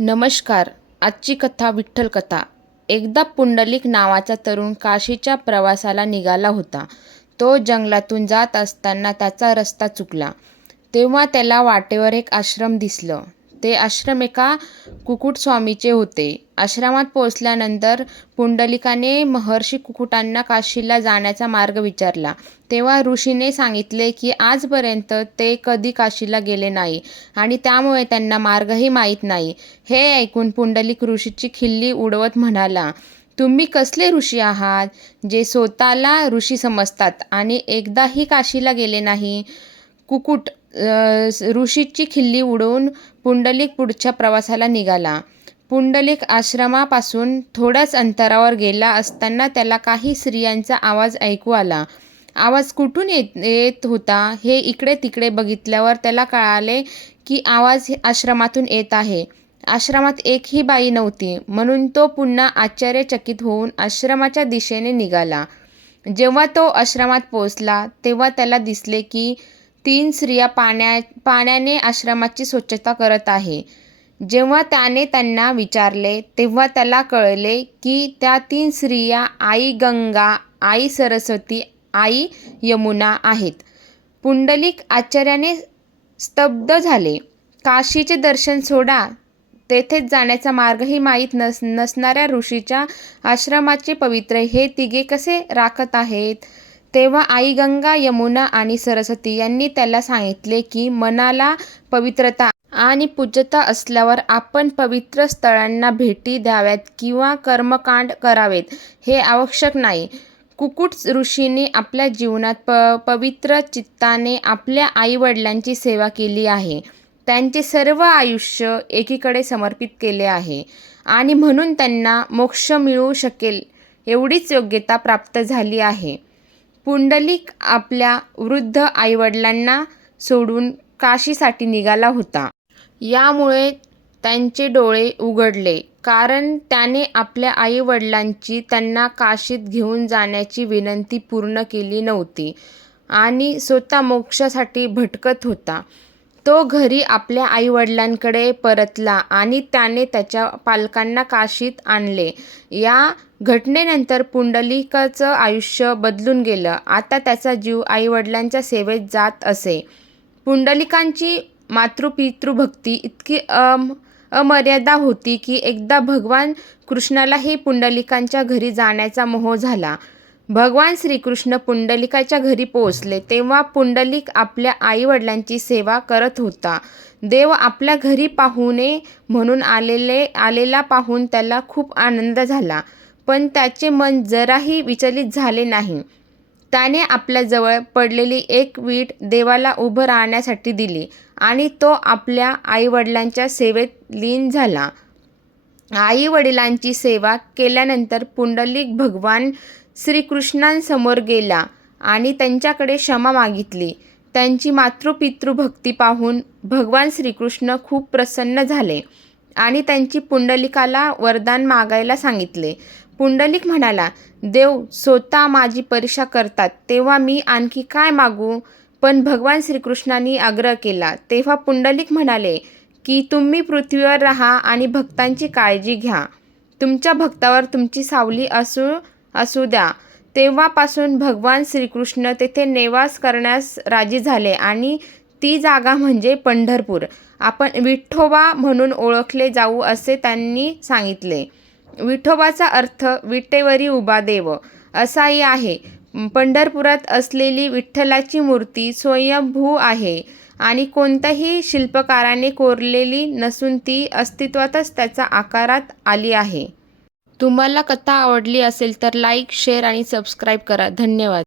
नमस्कार. आजची कथा विठ्ठल कथा. एकदा पुंडलिक नावाचा तरुण काशीच्या प्रवासाला निघाला होता. तो जंगलातून जात असताना त्याचा रस्ता चुकला. तेव्हा त्याला वाटेवर एक आश्रम दिसलं. ते आश्रम एका कुकुटस्वामीचे होते. आश्रमात पोचल्यानंतर पुंडलिकाने महर्षी कुकुटांना काशीला जाण्याचा मार्ग विचारला. तेव्हा ऋषीने सांगितले की आजपर्यंत ते कधी काशीला गेले नाही आणि त्यामुळे त्यांना मार्गही माहीत नाही. हे ऐकून पुंडलिक ऋषीची खिल्ली उडवत म्हणाला तुम्ही कसले ऋषी आहात जे स्वतःला ऋषी समजतात आणि एकदाही काशीला गेले नाही कुकुट ऋषीची खिल्ली उडवून पुंडलिक पुढच्या प्रवासाला निघाला. पुंडलिक आश्रमापासून थोड्याच अंतरावर गेला असताना त्याला काही स्त्रियांचा आवाज ऐकू आला. आवाज कुठून येत येत होता हे इकडे तिकडे बघितल्यावर त्याला कळाले की आवाज आश्रमातून येत आहे. आश्रमात एकही बाई नव्हती म्हणून तो पुन्हा आश्चर्यचकित होऊन आश्रमाच्या दिशेने निघाला. जेव्हा तो आश्रमात पोचला तेव्हा त्याला दिसले की तीन स्त्रिया पाण्या पाण्याने आश्रमाची स्वच्छता करत आहे. जेव्हा त्याने त्यांना विचारले तेव्हा त्याला कळले की त्या तीन स्त्रिया आई गंगा आई सरस्वती आई यमुना आहेत. पुंडलिक आश्चर्याने स्तब्ध झाले. काशीचे दर्शन सोडा तेथेच जाण्याचा मार्गही माहीत नस नसणाऱ्या ऋषीच्या आश्रमाचे पवित्र हे तिघे कसे राखत आहेत? तेव्हा आई गंगा यमुना आणि सरस्वती यांनी त्याला सांगितले की मनाला पवित्रता आणि पूज्यता असल्यावर आपण पवित्र स्थळांना भेटी द्याव्यात किंवा कर्मकांड करावेत हे आवश्यक नाही. कुकुट ऋषीने आपल्या जीवनात प पवित्र चित्ताने आपल्या आईवडिलांची सेवा केली आहे. त्यांचे सर्व आयुष्य एकीकडे समर्पित केले आहे आणि म्हणून त्यांना मोक्ष मिळू शकेल एवढीच योग्यता प्राप्त झाली आहे. पुंडलिक आपल्या वृद्ध आईवडिलांना सोडून काशीसाठी निघाला होता. यामुळे त्यांचे डोळे उघडले. कारण त्याने आपल्या आईवडिलांची त्यांना काशीत घेऊन जाण्याची विनंती पूर्ण केली नव्हती आणि स्वतः मोक्षासाठी भटकत होता. तो घरी आपल्या आईवडिलांकडे परतला आणि त्याने त्याच्या पालकांना काशीत आणले. या घटनेनंतर पुंडलिकाचं आयुष्य बदलून गेलं. आता त्याचा जीव आईवडिलांच्या सेवेत जात असे. पुंडलिकांची मातृपितृभक्ती इतकी अम अमर्यादा होती की एकदा भगवान कृष्णालाही पुंडलिकांच्या घरी जाण्याचा मोह झाला. भगवान श्रीकृष्ण पुंडलिकाच्या घरी पोहोचले. तेव्हा पुंडलिक आपल्या आईवडिलांची सेवा करत होता. देव आपल्या घरी पाहुणे म्हणून आलेले आलेला पाहून त्याला खूप आनंद झाला. पण त्याचे मन जराही विचलित झाले नाही. त्याने आपल्याजवळ पडलेली एक वीट देवाला उभं राहण्यासाठी दिली आणि तो आपल्या आईवडिलांच्या सेवेत लीन झाला. आई वडिलांची सेवा केल्यानंतर पुंडलिक भगवान श्रीकृष्णांसमोर गेला आणि त्यांच्याकडे क्षमा मागितली. त्यांची मातृपितृभक्ती पाहून भगवान श्रीकृष्ण खूप प्रसन्न झाले आणि त्यांची पुंडलिकाला वरदान मागायला सांगितले. पुंडलिक म्हणाला देव स्वतः माझी परीक्षा करतात तेव्हा मी आणखी काय मागू? पण भगवान श्रीकृष्णांनी आग्रह केला. तेव्हा पुंडलिक म्हणाले की तुम्ही पृथ्वीवर राहा आणि भक्तांची काळजी घ्या. तुमच्या भक्तावर तुमची सावली असू असू द्या. तेव्हापासून भगवान श्रीकृष्ण तेथे निवास करण्यास राजी झाले आणि ती जागा म्हणजे पंढरपूर. आपण विठ्ठोबा म्हणून ओळखले जाऊ असे त्यांनी सांगितले. विठोबाचा अर्थ विटेवरी उभा देव. असाही आहे. पंढरपुरात असलेली विठ्ठलाची मूर्ती स्वयंभू आहे. आणि कोणत्याही शिल्पकाराने कोरलेली नसून ती अस्तित्वातच त्याच्या आकारात आली आहे. तुम्हाला कथा आवडली असेल तर लाईक शेअर आणि सबस्क्राईब करा. धन्यवाद.